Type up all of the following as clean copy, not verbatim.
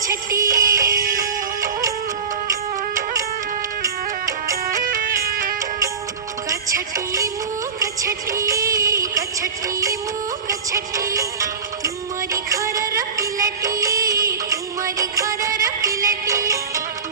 गछटी गछटी मु गछटी गछटी मु गछटी तुमरी घरर पिलाटी तुमरी घरर पिलाटी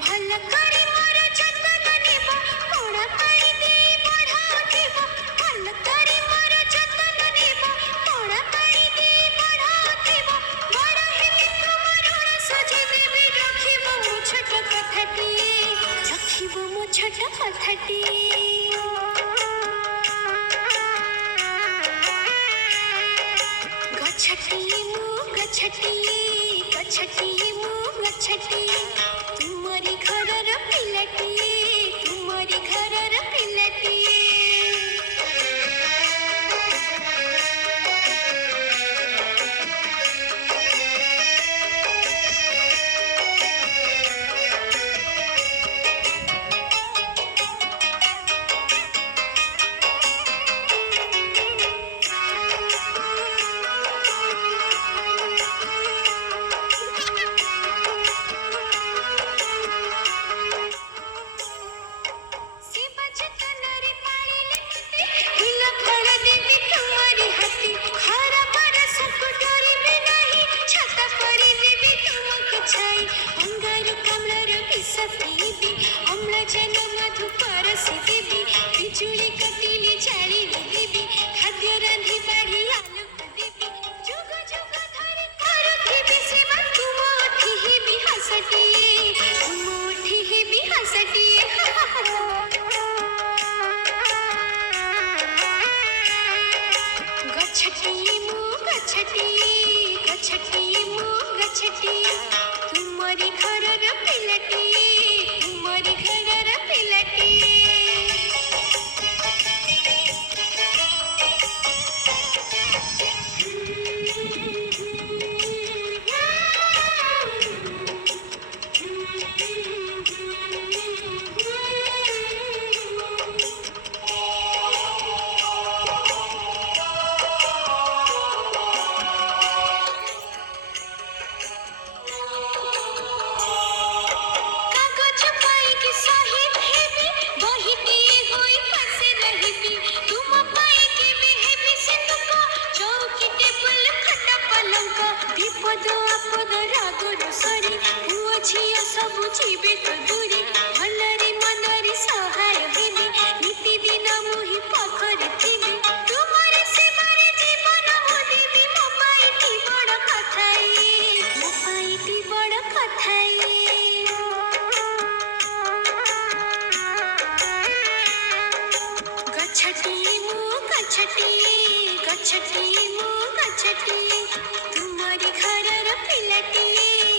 भल करी मोर जतन नेब कोण पाई दे बढ़ाउथिब भल करी मोर जतन नेब कोण पाई दे बढ़ाउथिब बड़ हेले तुमर ऋण सुझि देबी रखिब मो छोट कथाटी रखिब मो छोट कथाटी गछटी मु गछटी गछटी मु गछटी तुमरी घरर पिलाटी तुमरी घरर पिलाटी बिजुली कटिले जाली देवी खाद्य रांधि बाढ़ी आलू देवी जुग जुग धरि करुथिबि सेवा तुम उठी भी हसटी तुम उठी भी हसटी गछटी मु गछटी गछटी मु गछटी तुमरी घरर पिलाटी तुमरी घरर पिलाटी गछटी मु गछटी गछटी मु गछटी तुमरी घरर पिलाटी